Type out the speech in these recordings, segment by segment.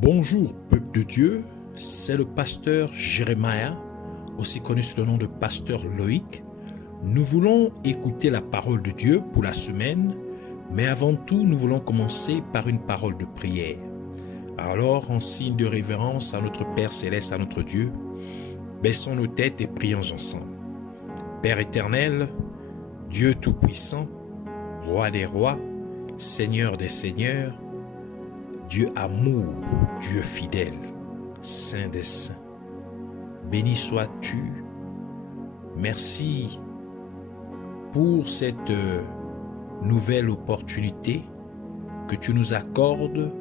Bonjour peuple de Dieu, c'est le pasteur Jérémia, aussi connu sous le nom de pasteur Loïc. Nous voulons écouter la parole de Dieu pour la semaine, mais avant tout, nous voulons commencer par une parole de prière. Alors, en signe de révérence à notre Père Céleste, à notre Dieu, baissons nos têtes et prions ensemble. Père éternel, Dieu Tout-Puissant, Roi des rois, Seigneur des seigneurs, Dieu amour, Dieu fidèle, Saint des saints, béni sois-tu. Merci pour cette nouvelle opportunité que tu nous accordes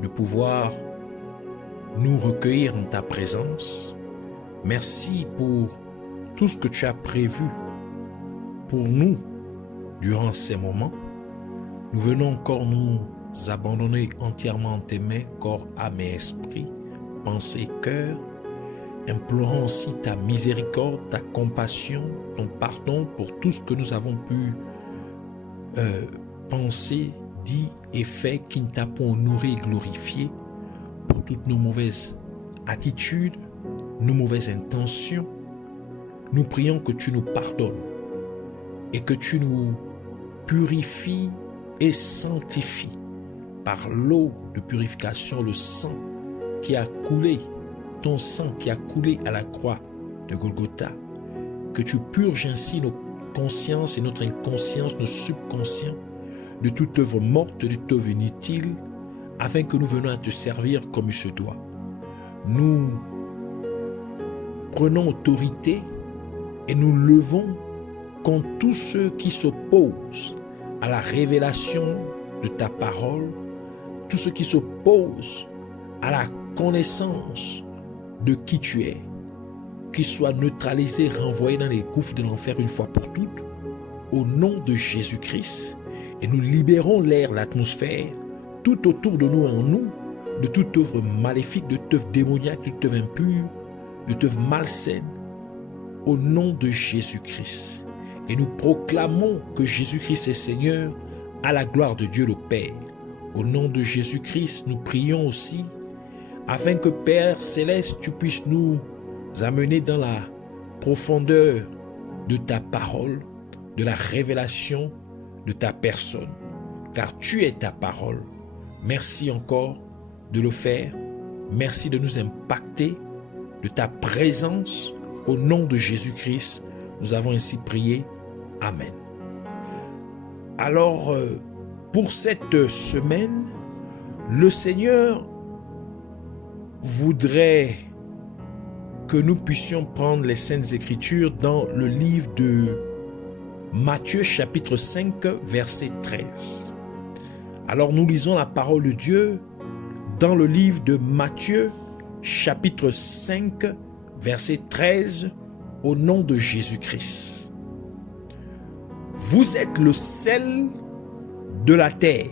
de pouvoir nous recueillir en ta présence. Merci pour tout ce que tu as prévu pour nous durant ces moments. Nous venons encore nous abandonner entièrement en tes mains, corps, âme et esprit, pensée, cœur, implorant aussi ta miséricorde, ta compassion, ton pardon pour tout ce que nous avons pu penser, dit et fait qui ne t'a pas honoré et glorifié, pour toutes nos mauvaises attitudes, nos mauvaises intentions. Nous prions que tu nous pardonnes et que tu nous purifies et sanctifies par l'eau de purification, le sang qui a coulé, ton sang qui a coulé à la croix de Golgotha, que tu purges ainsi nos consciences et notre inconscience, nos subconscients, de toute œuvre morte, de toute œuvre inutile, afin que nous venions à te servir comme il se doit. Nous prenons autorité et nous levons contre tous ceux qui s'opposent à la révélation de ta parole, tous ceux qui s'opposent à la connaissance de qui tu es, qu'ils soient neutralisés, renvoyés dans les gouffres de l'enfer une fois pour toutes, au nom de Jésus-Christ. Et nous libérons l'air, l'atmosphère, tout autour de nous et en nous, de toute œuvre maléfique, de toute œuvre démoniaque, de toute œuvre impure, de toute œuvre malsaine, au nom de Jésus-Christ. Et nous proclamons que Jésus-Christ est Seigneur à la gloire de Dieu le Père. Au nom de Jésus-Christ, nous prions aussi afin que Père Céleste, tu puisses nous amener dans la profondeur de ta parole, de la révélation de ta personne, car tu es ta parole. Merci encore de le faire. Merci de nous impacter de ta présence. Au nom de Jésus-Christ, nous avons ainsi prié. Amen. Alors, pour cette semaine, le Seigneur voudrait que nous puissions prendre les Saintes Écritures dans le livre de Matthieu chapitre 5 verset 13. Alors nous lisons la parole de Dieu dans le livre de Matthieu chapitre 5 verset 13 au nom de Jésus-Christ. Vous êtes le sel de la terre.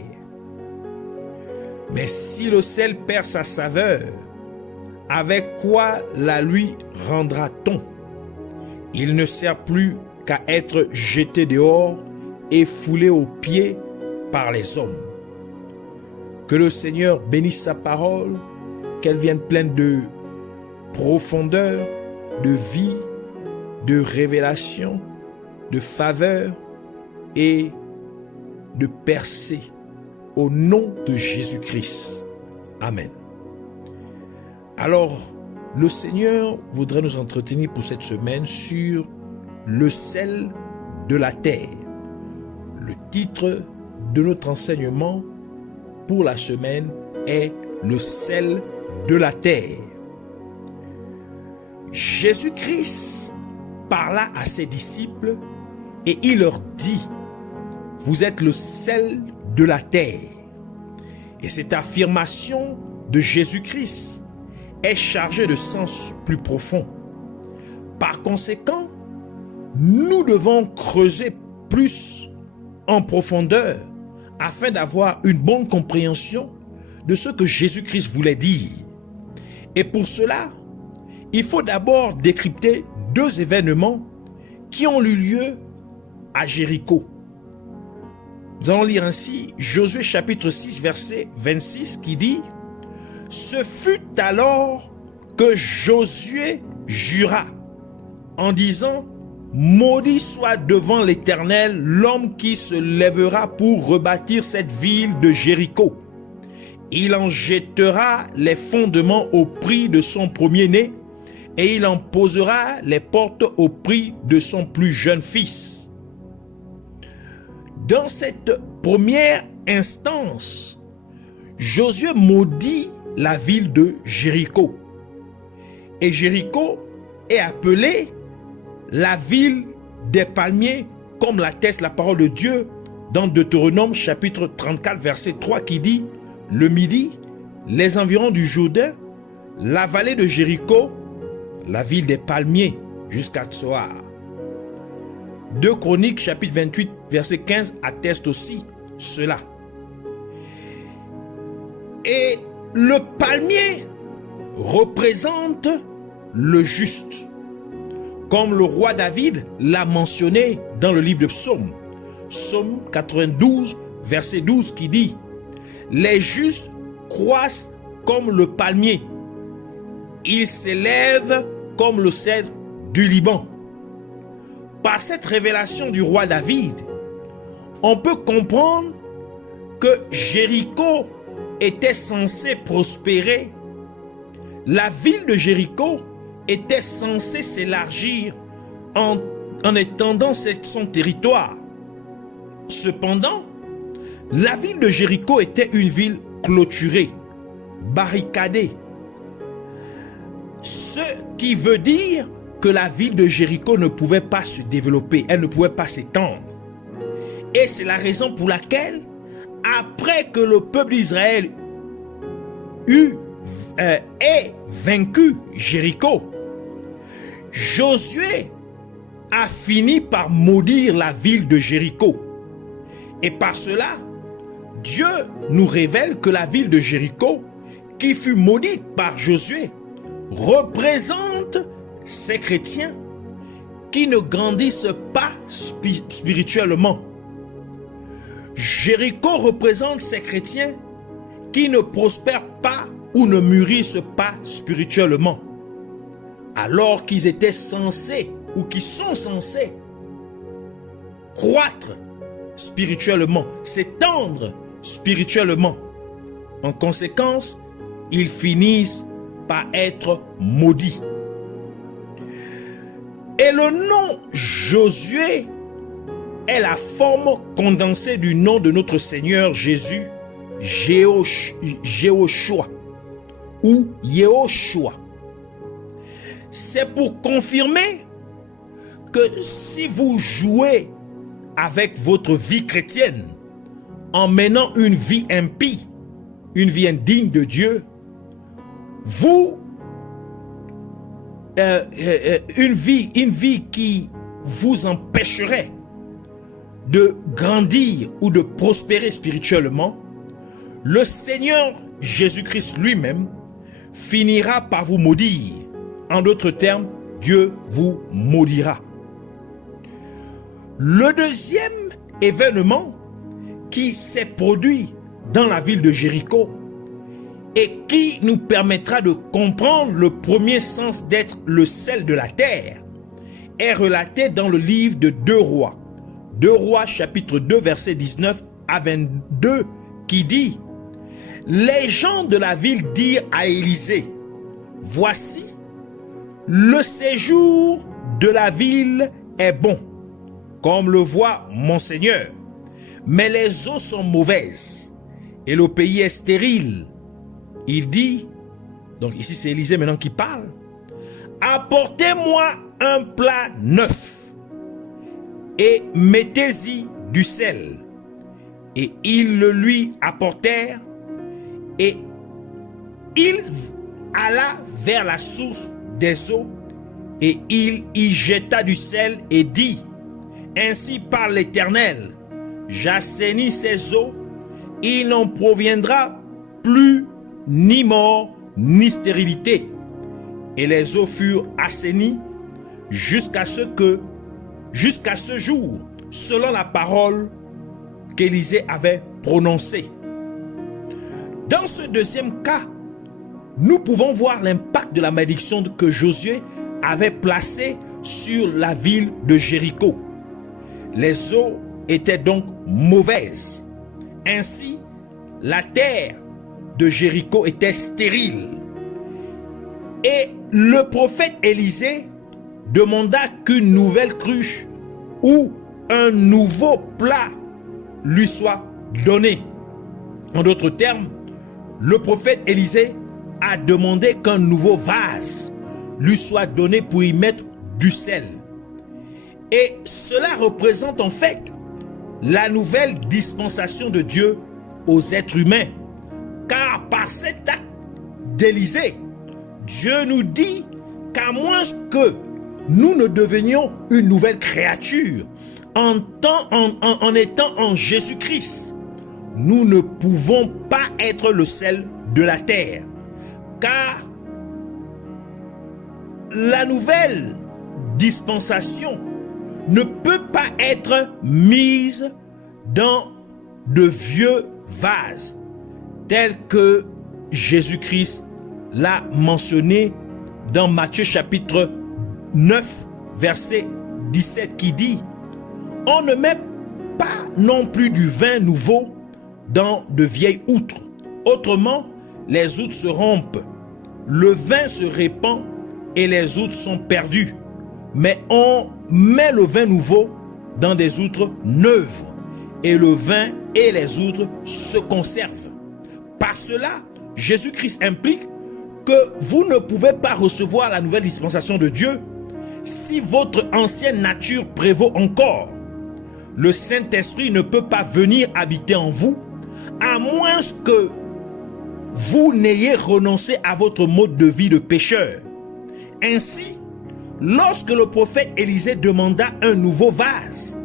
Mais si le sel perd sa saveur, avec quoi la lui rendra-t-on? Il ne sert plus qu'à être jeté dehors et foulé aux pieds par les hommes. Que le Seigneur bénisse sa parole, qu'elle vienne pleine de profondeur, de vie, de révélation, de faveur et de percée au nom de Jésus-Christ. Amen. Alors, le Seigneur voudrait nous entretenir pour cette semaine sur le sel de la terre. Le titre de notre enseignement pour la semaine est le sel de la terre. Jésus-Christ parla à ses disciples et il leur dit: vous êtes le sel de la terre. Et cette affirmation de Jésus-Christ est chargée de sens plus profond. Par conséquent, nous devons creuser plus en profondeur afin d'avoir une bonne compréhension de ce que Jésus-Christ voulait dire. Et pour cela, il faut d'abord décrypter deux événements qui ont eu lieu à Jéricho. Nous allons lire ainsi Josué chapitre 6 verset 26 qui dit: Ce fut alors que Josué jura en disant: maudit soit devant l'Éternel l'homme qui se lèvera pour rebâtir cette ville de Jéricho. Il en jettera les fondements au prix de son premier-né, et il en posera les portes au prix de son plus jeune fils. Dans cette première instance, Josué maudit la ville de Jéricho. Et Jéricho est appelée la ville des palmiers, comme l'atteste la parole de Dieu dans Deutéronome chapitre 34 verset 3 qui dit: le Midi, les environs du Jourdain, la vallée de Jéricho, la ville des palmiers jusqu'à Tsoar. 2 Chroniques chapitre 28 verset 15 atteste aussi cela. Et le palmier représente le juste, comme le roi David l'a mentionné dans le livre de Psaume, Psaume 92 verset 12 qui dit: les justes croissent comme le palmier, ils s'élèvent comme le cèdre du Liban. Par cette révélation du roi David, on peut comprendre que Jéricho était censé prospérer. La ville de Jéricho était censée s'élargir en étendant son territoire. Cependant, la ville de Jéricho était une ville clôturée, barricadée. Ce qui veut dire que la ville de Jéricho ne pouvait pas se développer, elle ne pouvait pas s'étendre. Et c'est la raison pour laquelle, après que le peuple d'Israël ait vaincu Jéricho, Josué a fini par maudire la ville de Jéricho. Et par cela, Dieu nous révèle que la ville de Jéricho, qui fut maudite par Josué, représente ces chrétiens qui ne grandissent pas spirituellement. Jéricho représente ces chrétiens qui ne prospèrent pas ou ne mûrissent pas spirituellement, alors qu'ils étaient censés ou qui sont censés croître spirituellement, s'étendre spirituellement. En conséquence, ils finissent par être maudits. Et le nom Josué est la forme condensée du nom de notre Seigneur Jésus, Jéhoshua ou Yehoshua. C'est pour confirmer que si vous jouez avec votre vie chrétienne en menant une vie impie, une vie indigne de Dieu, une vie qui vous empêcherait de grandir ou de prospérer spirituellement, le Seigneur Jésus-Christ lui-même finira par vous maudire. En d'autres termes, Dieu vous maudira. Le deuxième événement qui s'est produit dans la ville de Jéricho et qui nous permettra de comprendre le premier sens d'être le sel de la terre est relaté dans le livre de 2 Rois. 2 Rois chapitre 2 verset 19 à 22 qui dit: les gens de la ville dirent à Élisée: voici, le séjour de la ville est bon, comme le voit mon Seigneur, mais les eaux sont mauvaises et le pays est stérile. Il dit, donc ici c'est Élisée maintenant qui parle: apportez-moi un plat neuf et mettez-y du sel. Et ils le lui apportèrent, et il alla vers la source des eaux, et il y jeta du sel et dit: ainsi parle l'Éternel, j'assainis ces eaux, il n'en proviendra plus ni mort ni stérilité. Et les eaux furent assainies jusqu'à ce jour, selon la parole qu'Élisée avait prononcée. Dans ce deuxième cas, nous pouvons voir l'impact de la malédiction que Josué avait placée sur la ville de Jéricho. Les eaux étaient donc mauvaises. Ainsi, la terre de Jéricho était stérile. Et le prophète Élisée demanda qu'une nouvelle cruche ou un nouveau plat lui soit donné. En d'autres termes, le prophète Élisée a demandé qu'un nouveau vase lui soit donné pour y mettre du sel. Et cela représente en fait la nouvelle dispensation de Dieu aux êtres humains. Car par cet acte d'Élisée, Dieu nous dit qu'à moins que nous ne devenions une nouvelle créature en étant en Jésus-Christ, nous ne pouvons pas être le sel de la terre. Car la nouvelle dispensation ne peut pas être mise dans de vieux vases tels que Jésus-Christ l'a mentionné dans Matthieu chapitre 9 verset 17 qui dit: on ne met pas non plus du vin nouveau dans de vieilles outres, autrement les outres se rompent, le vin se répand et les outres sont perdues. Mais on met le vin nouveau dans des outres neuves, et le vin et les outres se conservent. Par cela, Jésus-Christ implique que vous ne pouvez pas recevoir la nouvelle dispensation de Dieu si votre ancienne nature prévaut encore. Le Saint-Esprit ne peut pas venir habiter en vous à moins que vous n'ayez renoncé à votre mode de vie de pécheur. Ainsi, lorsque le prophète Élisée demanda un nouveau vase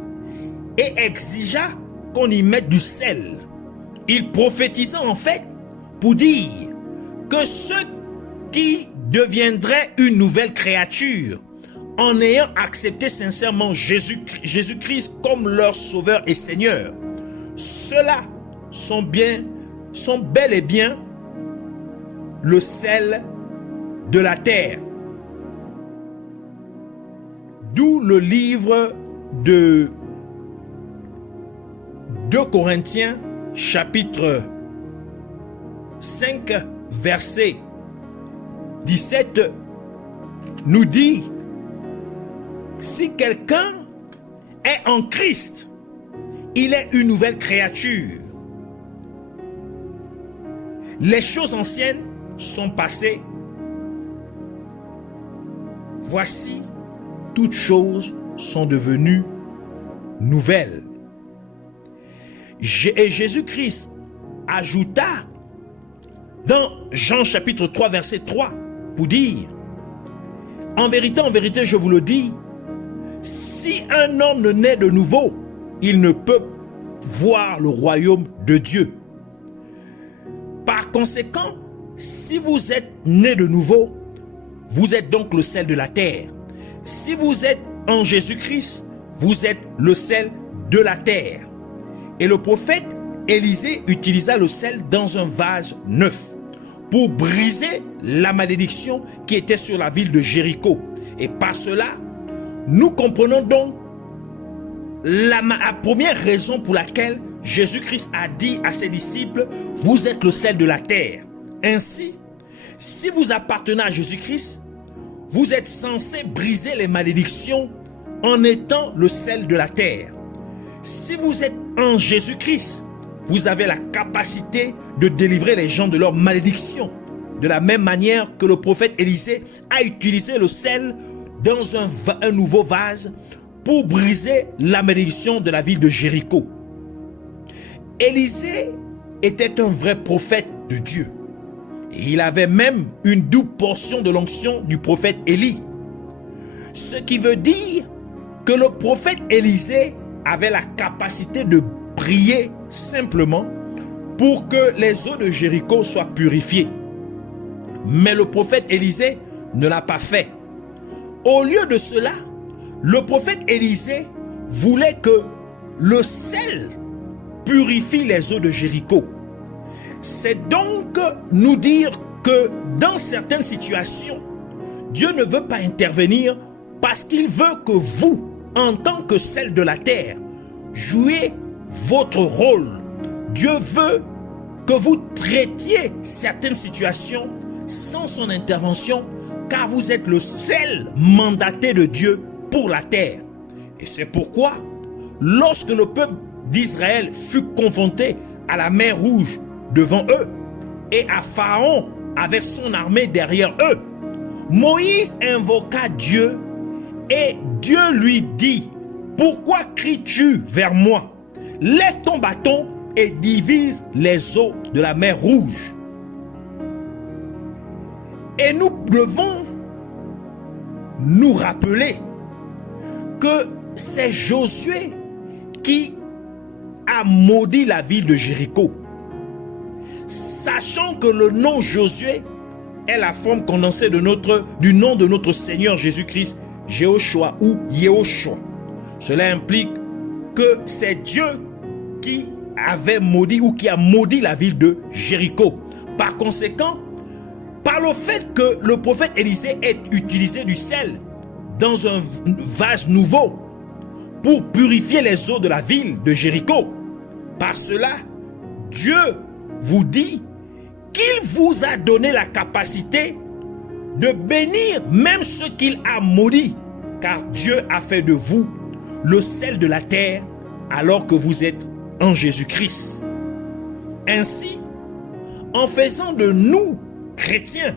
et exigea qu'on y mette du sel, il prophétisa en fait pour dire que ceux qui deviendraient une nouvelle créature en ayant accepté sincèrement Jésus-Christ comme leur sauveur et Seigneur, ceux-là sont bel et bien le sel de la terre. D'où le livre de 2 Corinthiens chapitre 5 verset 17 nous dit: si quelqu'un est en Christ, il est une nouvelle créature. Les choses anciennes sont passées. Voici, toutes choses sont devenues nouvelles. Et Jésus-Christ ajouta dans Jean chapitre 3 verset 3 pour dire: en vérité, je vous le dis, si un homme ne naît de nouveau, il ne peut voir le royaume de Dieu. Par conséquent, si vous êtes né de nouveau, vous êtes donc le sel de la terre. Si vous êtes en Jésus-Christ, vous êtes le sel de la terre. Et le prophète Élisée utilisa le sel dans un vase neuf pour briser la malédiction qui était sur la ville de Jéricho. Et par cela, nous comprenons donc la première raison pour laquelle Jésus-Christ a dit à ses disciples: vous êtes le sel de la terre. Ainsi, si vous appartenez à Jésus-Christ, vous êtes censé briser les malédictions en étant le sel de la terre. Si vous êtes en Jésus-Christ, vous avez la capacité de délivrer les gens de leurs malédictions. De la même manière que le prophète Élisée a utilisé le sel dans un nouveau vase pour briser la malédiction de la ville de Jéricho. Élisée était un vrai prophète de Dieu. Et il avait même une double portion de l'onction du prophète Élie. Ce qui veut dire que le prophète Élisée avait la capacité de prier simplement pour que les eaux de Jéricho soient purifiées. Mais le prophète Élisée ne l'a pas fait. Au lieu de cela, le prophète Élisée voulait que le sel purifie les eaux de Jéricho. C'est donc nous dire que dans certaines situations, Dieu ne veut pas intervenir parce qu'il veut que vous, en tant que sel de la terre, jouiez votre rôle. Dieu veut que vous traitiez certaines situations sans son intervention, car vous êtes le seul mandaté de Dieu pour la terre. Et c'est pourquoi, lorsque le peuple d'Israël fut confronté à la mer Rouge devant eux et à Pharaon avec son armée derrière eux, Moïse invoqua Dieu et Dieu lui dit: pourquoi cries-tu vers moi? Lève ton bâton et divise les eaux de la mer Rouge. Et nous devons nous rappeler que c'est Josué qui a maudit la ville de Jéricho, sachant que le nom Josué est la forme condensée du nom de notre Seigneur Jésus-Christ, Jéhoshua ou Yehoshua. Cela implique que c'est Dieu qui avait maudit ou qui a maudit la ville de Jéricho. Par conséquent, par le fait que le prophète Élisée ait utilisé du sel dans un vase nouveau pour purifier les eaux de la ville de Jéricho, par cela, Dieu vous dit qu'il vous a donné la capacité de bénir même ceux qu'il a maudits, car Dieu a fait de vous le sel de la terre alors que vous êtes en Jésus-Christ. Ainsi, en faisant de nous, chrétiens,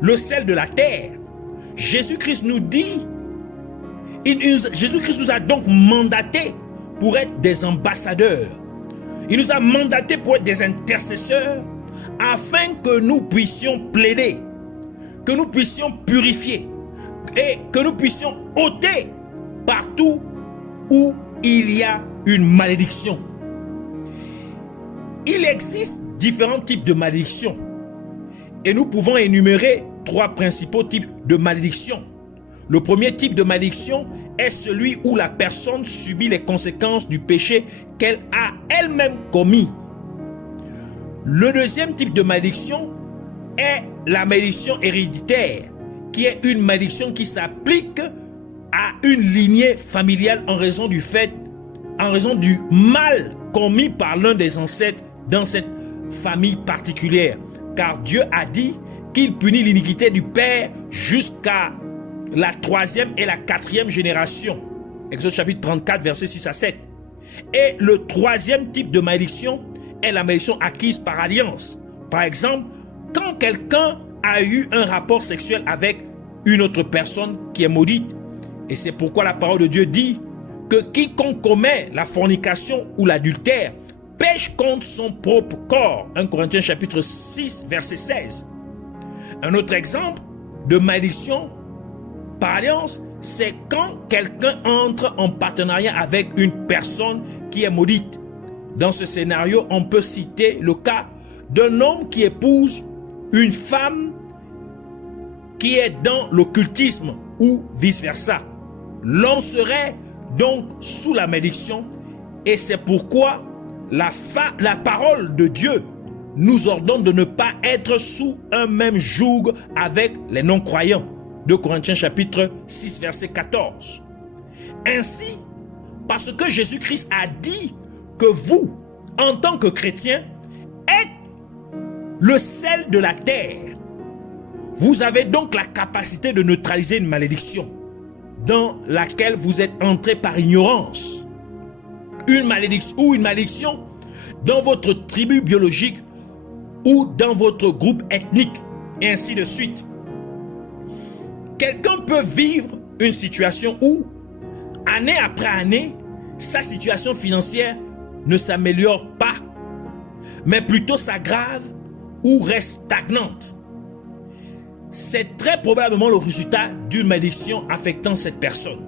le sel de la terre, Jésus-Christ nous dit, Jésus-Christ nous a donc mandatés pour être des ambassadeurs. Il nous a mandatés pour être des intercesseurs afin que nous puissions plaider, que nous puissions purifier et que nous puissions ôter partout où il y a une malédiction. Il existe différents types de malédictions et nous pouvons énumérer 3 principaux types de malédictions. Le premier type de malédiction est celui où la personne subit les conséquences du péché qu'elle a elle-même commis. Le deuxième type de malédiction est la malédiction héréditaire, qui est une malédiction qui s'applique à une lignée familiale en raison du mal commis par l'un des ancêtres dans cette famille particulière. Car Dieu a dit qu'il punit l'iniquité du père jusqu'à la 3e et la 4e génération. Exode chapitre 34, versets 6 à 7. Et le 3e type de malédiction est la malédiction acquise par alliance. Par exemple, quand quelqu'un a eu un rapport sexuel avec une autre personne qui est maudite. Et c'est pourquoi la parole de Dieu dit que quiconque commet la fornication ou l'adultère pêche contre son propre corps. 1 Corinthiens chapitre 6, verset 16. Un autre exemple de malédiction par alliance, c'est quand quelqu'un entre en partenariat avec une personne qui est maudite. Dans ce scénario, on peut citer le cas d'un homme qui épouse une femme qui est dans l'occultisme ou vice-versa. L'homme serait donc sous la malédiction et c'est pourquoi la parole de Dieu nous ordonne de ne pas être sous un même joug avec les non-croyants. 2 Corinthiens chapitre 6 verset 14. Ainsi, parce que Jésus-Christ a dit que vous, en tant que chrétiens, êtes le sel de la terre, vous avez donc la capacité de neutraliser une malédiction dans laquelle vous êtes entré par ignorance. Une malédiction dans votre tribu biologique ou dans votre groupe ethnique, et ainsi de suite. Quelqu'un peut vivre une situation où, année après année, sa situation financière ne s'améliore pas, mais plutôt s'aggrave ou reste stagnante. C'est très probablement le résultat d'une malédiction affectant cette personne.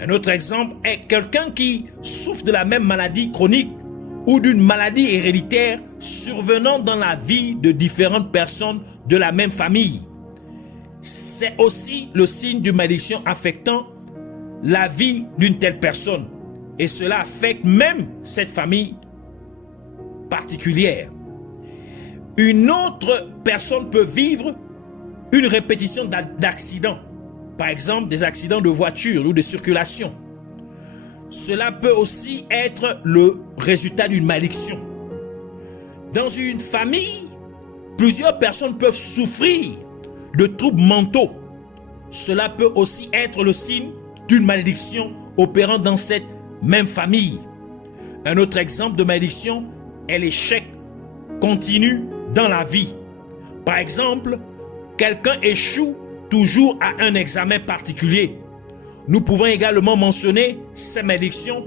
Un autre exemple est quelqu'un qui souffre de la même maladie chronique ou d'une maladie héréditaire survenant dans la vie de différentes personnes de la même famille. C'est aussi le signe d'une malédiction affectant la vie d'une telle personne. Et cela affecte même cette famille particulière. Une autre personne peut vivre une répétition d'accidents. Par exemple, des accidents de voiture ou de circulation. Cela peut aussi être le résultat d'une malédiction. Dans une famille, plusieurs personnes peuvent souffrir de troubles mentaux. Cela peut aussi être le signe d'une malédiction opérant dans cette même famille. Un autre exemple de malédiction est l'échec continu dans la vie. Par exemple, quelqu'un échoue toujours à un examen particulier. Nous pouvons également mentionner ces malédictions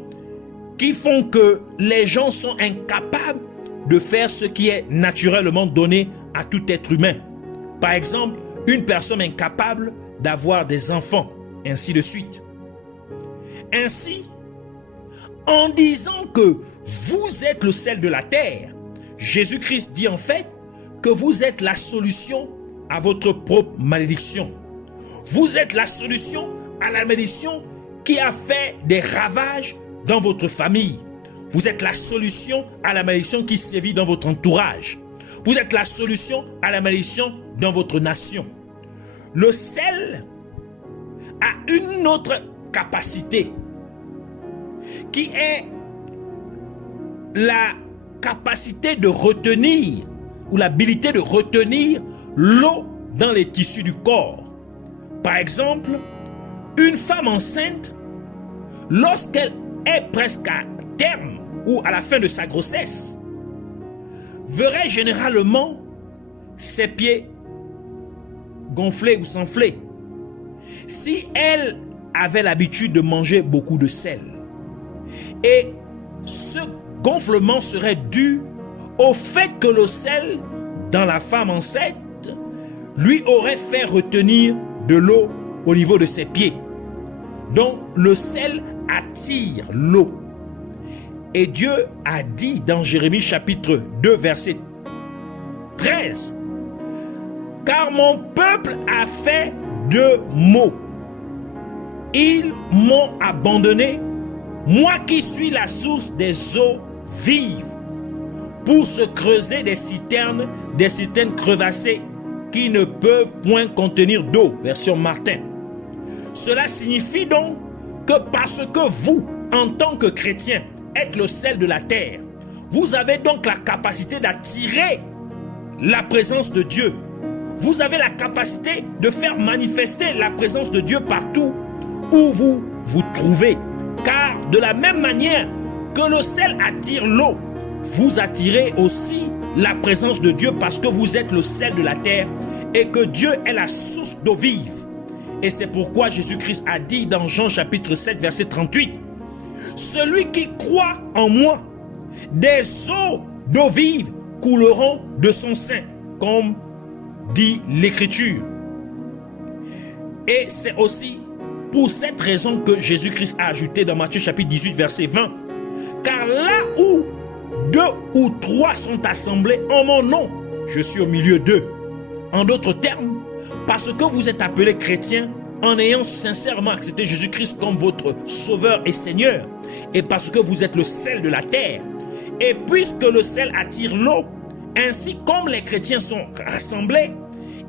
qui font que les gens sont incapables de faire ce qui est naturellement donné à tout être humain. Par exemple, une personne incapable d'avoir des enfants, ainsi de suite. Ainsi, en disant que vous êtes le sel de la terre, Jésus-Christ dit en fait que vous êtes la solution à votre propre malédiction. Vous êtes la solution à la malédiction qui a fait des ravages dans votre famille. Vous êtes la solution à la malédiction qui sévit dans votre entourage. Vous êtes la solution à la malédiction dans votre nation. Le sel a une autre capacité qui est la capacité de retenir ou l'habilité de retenir l'eau dans les tissus du corps. Par exemple, une femme enceinte, lorsqu'elle est presque à terme ou à la fin de sa grossesse, verrait généralement ses pieds gonflés ou s'enfler. Si elle avait l'habitude de manger beaucoup de sel, et ce gonflement serait dû au fait que le sel dans la femme enceinte lui aurait fait retenir de l'eau au niveau de ses pieds. Donc le sel attire l'eau. Et Dieu a dit dans Jérémie chapitre 2 verset 13, « Car mon peuple a fait deux maux. Ils m'ont abandonné, moi qui suis la source des eaux vives, pour se creuser des citernes crevassées qui ne peuvent point contenir d'eau. » Version Martin. Cela signifie donc que parce que vous, en tant que chrétien, êtes le sel de la terre, vous avez donc la capacité d'attirer la présence de Dieu. Vous avez la capacité de faire manifester la présence de Dieu partout où vous vous trouvez. Car de la même manière que le sel attire l'eau, vous attirez aussi la présence de Dieu parce que vous êtes le sel de la terre et que Dieu est la source d'eau vive. Et c'est pourquoi Jésus-Christ a dit dans Jean chapitre 7 verset 38, « Celui qui croit en moi, des eaux d'eau vive couleront de son sein, comme dit l'Écriture. » Et c'est aussi pour cette raison que Jésus-Christ a ajouté dans Matthieu chapitre 18 verset 20, « Car là où deux ou trois sont assemblés en mon nom, je suis au milieu d'eux. » En d'autres termes, parce que vous êtes appelés chrétiens en ayant sincèrement accepté Jésus-Christ comme votre sauveur et Seigneur, et parce que vous êtes le sel de la terre, et puisque le sel attire l'eau, ainsi comme les chrétiens sont rassemblés,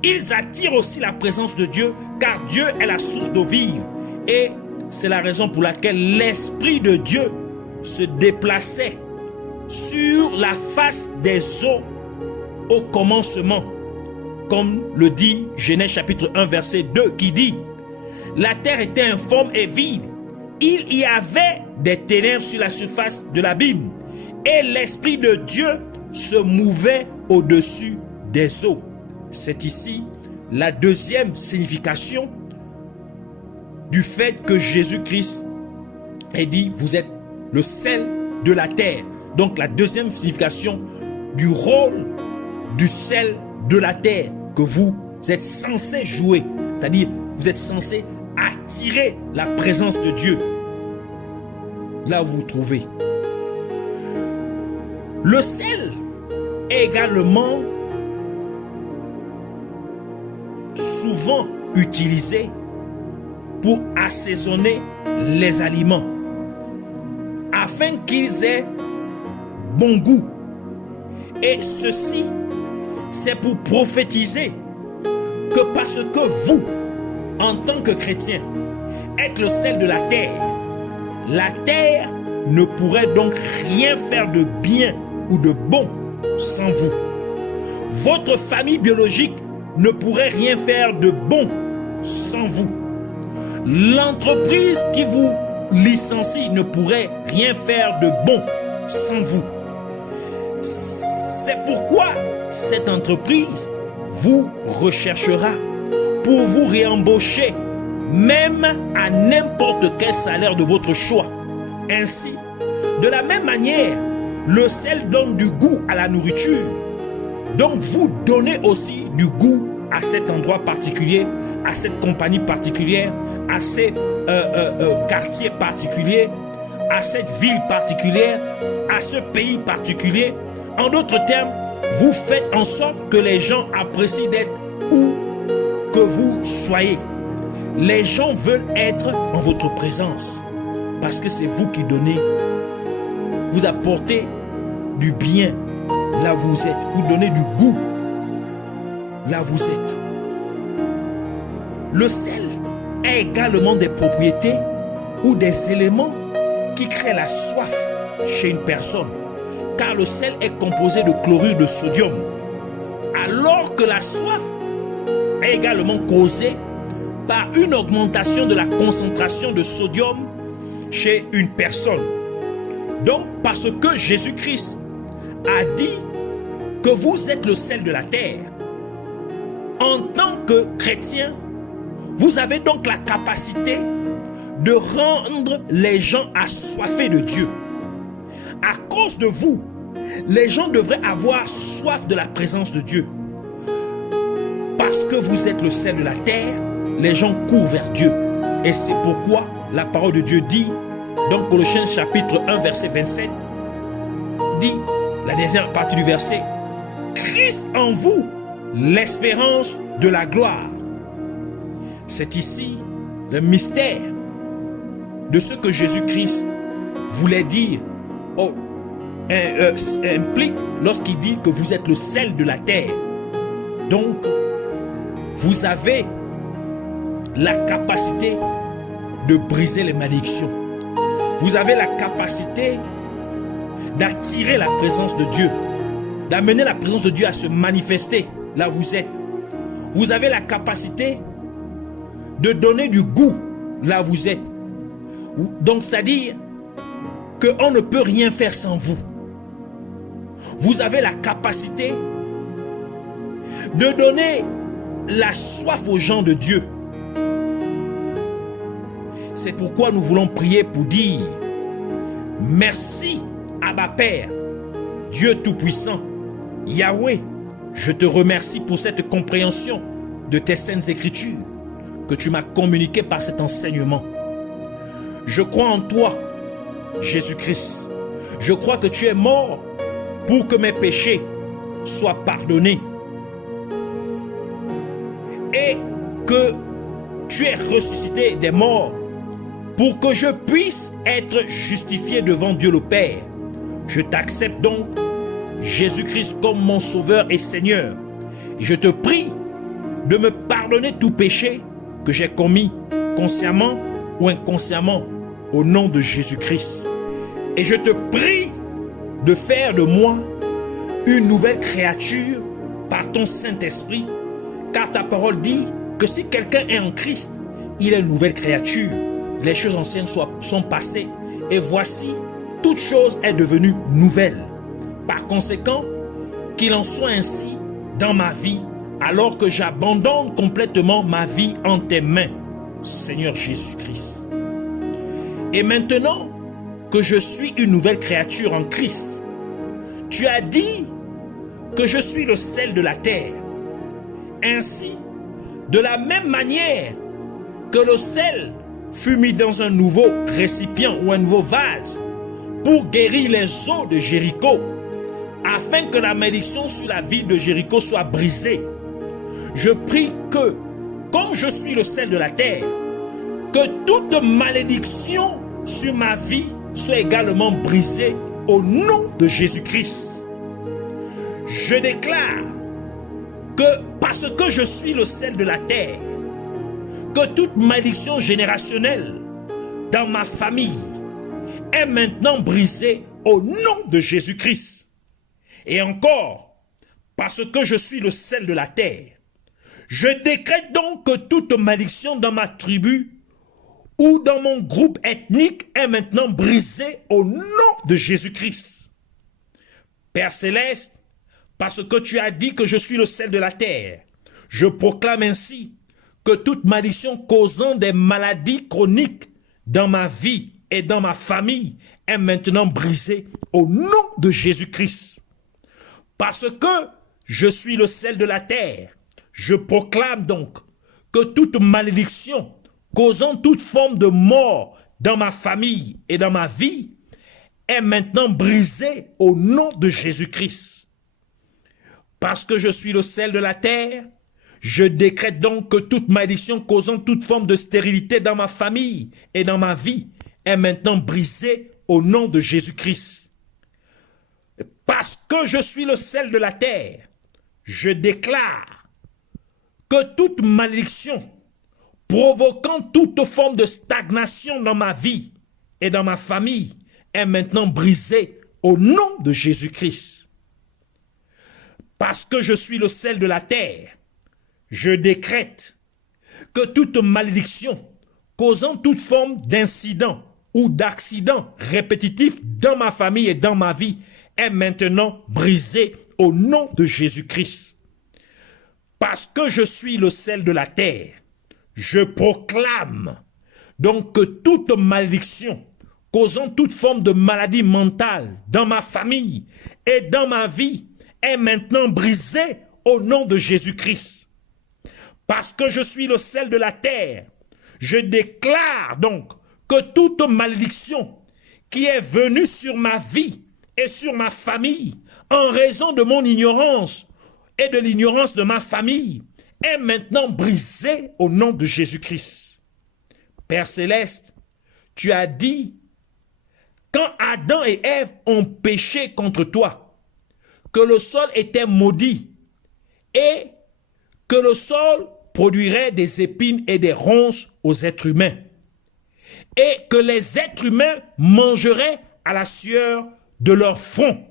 ils attirent aussi la présence de Dieu, car Dieu est la source d'eau vive. Et c'est la raison pour laquelle l'Esprit de Dieu se déplaçait sur la face des eaux au commencement, comme le dit Genèse chapitre 1 verset 2 qui dit « La terre était informe et vide, il y avait des ténèbres sur la surface de l'abîme, et l'Esprit de Dieu se mouvait au-dessus des eaux. » C'est ici la deuxième signification du fait que Jésus-Christ ait dit « Vous êtes le sel de la terre ». Donc la deuxième signification du rôle du sel de la terre que vous êtes censé jouer. C'est-à-dire, vous êtes censé attirer la présence de Dieu là où vous vous trouvez. Le sel est également souvent utilisé pour assaisonner les aliments afin qu'ils aient bon goût. Et ceci c'est pour prophétiser que parce que vous, en tant que chrétien, êtes le sel de la terre ne pourrait donc rien faire de bien ou de bon sans vous. Votre famille biologique ne pourrait rien faire de bon sans vous. L'entreprise qui vous licencie ne pourrait rien faire de bon sans vous. C'est pourquoi cette entreprise vous recherchera pour vous réembaucher, même à n'importe quel salaire de votre choix. Ainsi, de la même manière, le sel donne du goût à la nourriture. Donc vous donnez aussi du goût à cet endroit particulier, à cette compagnie particulière, à ces quartiers particuliers, à cette ville particulière, à ce pays particulier. En d'autres termes, vous faites en sorte que les gens apprécient d'être où que vous soyez. Les gens veulent être en votre présence parce que c'est vous qui donnez. Vous apportez du bien là où vous êtes. Vous donnez du goût là où vous êtes. Le sel a également des propriétés ou des éléments qui créent la soif chez une personne. Car le sel est composé de chlorure de sodium. Alors que la soif est également causée par une augmentation de la concentration de sodium chez une personne. Donc, parce que Jésus-Christ a dit que vous êtes le sel de la terre, en tant que chrétien, vous avez donc la capacité de rendre les gens assoiffés de Dieu. À cause de vous, les gens devraient avoir soif de la présence de Dieu. Parce que vous êtes le sel de la terre, les gens courent vers Dieu. Et c'est pourquoi la parole de Dieu dit, dans Colossiens chapitre 1 verset 27, dit, la dernière partie du verset, Christ en vous, l'espérance de la gloire. C'est ici le mystère de ce que Jésus-Christ voulait dire, implique lorsqu'il dit que vous êtes le sel de la terre. Donc, vous avez la capacité de briser les malédictions. Vous avez la capacité d'attirer la présence de Dieu, d'amener la présence de Dieu à se manifester là où vous êtes. Vous avez la capacité de donner du goût là où vous êtes. Donc, c'est-à-dire qu'on ne peut rien faire sans vous. Vous avez la capacité de donner la soif aux gens de Dieu. C'est pourquoi nous voulons prier pour dire merci Abba Père, Dieu Tout-Puissant, Yahweh, je te remercie pour cette compréhension de tes saintes écritures que tu m'as communiquées par cet enseignement. Je crois en toi, Jésus-Christ. Je crois que tu es mort pour que mes péchés soient pardonnés et que tu es ressuscité des morts pour que je puisse être justifié devant Dieu le Père. Je t'accepte donc, Jésus-Christ, comme mon Sauveur et Seigneur. Et je te prie de me pardonner tout péché que j'ai commis consciemment ou inconsciemment au nom de Jésus-Christ. Et je te prie de faire de moi une nouvelle créature par ton Saint-Esprit, car ta parole dit que si quelqu'un est en Christ, il est une nouvelle créature. Les choses anciennes sont passées et voici, toute chose est devenue nouvelle. Par conséquent, qu'il en soit ainsi dans ma vie, alors que j'abandonne complètement ma vie en tes mains, Seigneur Jésus-Christ. Et maintenant que je suis une nouvelle créature en Christ, tu as dit que je suis le sel de la terre. Ainsi, de la même manière que le sel fut mis dans un nouveau récipient ou un nouveau vase pour guérir les eaux de Jéricho, afin que la malédiction sur la ville de Jéricho soit brisée. Je prie que, comme je suis le sel de la terre, que toute malédiction sur ma vie soit également brisée au nom de Jésus-Christ. Je déclare que parce que je suis le sel de la terre, que toute malédiction générationnelle dans ma famille est maintenant brisée au nom de Jésus-Christ. Et encore, parce que je suis le sel de la terre, je décrète donc que toute malédiction dans ma tribu ou dans mon groupe ethnique est maintenant brisée au nom de Jésus-Christ. Père Céleste, parce que tu as dit que je suis le sel de la terre, je proclame ainsi que toute malédiction causant des maladies chroniques dans ma vie et dans ma famille est maintenant brisée au nom de Jésus-Christ. Parce que je suis le sel de la terre, je proclame donc que toute malédiction causant toute forme de mort dans ma famille et dans ma vie est maintenant brisée au nom de Jésus-Christ. Parce que je suis le sel de la terre, je décrète donc que toute malédiction causant toute forme de stérilité dans ma famille et dans ma vie est maintenant brisée au nom de Jésus-Christ. Parce que je suis le sel de la terre, je déclare que toute malédiction provoquant toute forme de stagnation dans ma vie et dans ma famille est maintenant brisée au nom de Jésus-Christ. Parce que je suis le sel de la terre, je décrète que toute malédiction causant toute forme d'incident ou d'accident répétitif dans ma famille et dans ma vie est maintenant brisée au nom de Jésus-Christ. Parce que je suis le sel de la terre, je proclame donc que toute malédiction causant toute forme de maladie mentale dans ma famille et dans ma vie est maintenant brisée au nom de Jésus-Christ. Parce que je suis le sel de la terre, je déclare donc que toute malédiction qui est venue sur ma vie et sur ma famille en raison de mon ignorance et de l'ignorance de ma famille est maintenant brisée au nom de Jésus-Christ. Père Céleste, tu as dit, quand Adam et Ève ont péché contre toi, que le sol était maudit et que le sol produirait des épines et des ronces aux êtres humains et que les êtres humains mangeraient à la sueur de leur front.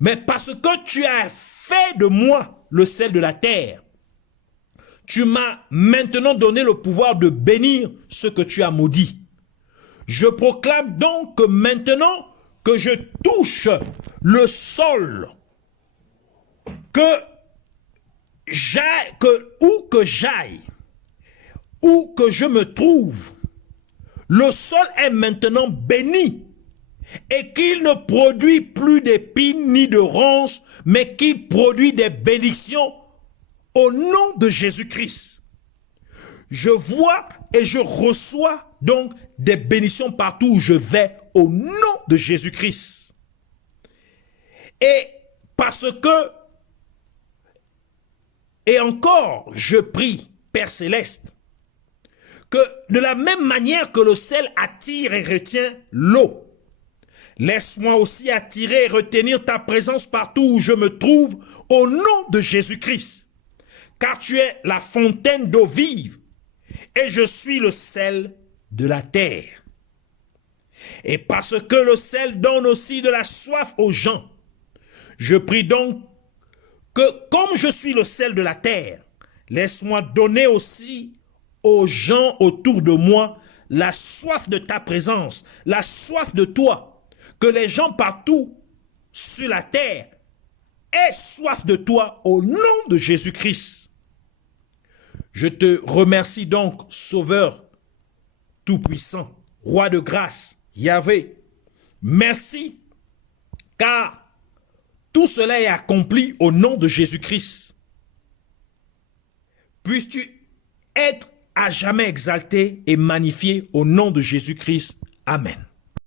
Mais parce que tu as fait de moi le sel de la terre, tu m'as maintenant donné le pouvoir de bénir ce que tu as maudit. Je proclame donc que maintenant que je touche le sol, où que j'aille, où que je me trouve, le sol est maintenant béni et qu'il ne produit plus d'épines ni de ronces, mais qu'il produit des bénédictions au nom de Jésus-Christ. Je vois et je reçois donc des bénédictions partout où je vais au nom de Jésus-Christ. Et parce que, et encore, je prie, Père Céleste, que de la même manière que le sel attire et retient l'eau, laisse-moi aussi attirer et retenir ta présence partout où je me trouve au nom de Jésus-Christ. Car tu es la fontaine d'eau vive et je suis le sel de la terre. Et parce que le sel donne aussi de la soif aux gens, je prie donc que comme je suis le sel de la terre, laisse-moi donner aussi aux gens autour de moi la soif de ta présence, la soif de toi, que les gens partout sur la terre aient soif de toi au nom de Jésus-Christ. Je te remercie donc, Sauveur Tout-Puissant, Roi de grâce, Yahvé. Merci, car tout cela est accompli au nom de Jésus-Christ. Puisses-tu être à jamais exalté et magnifié au nom de Jésus-Christ. Amen.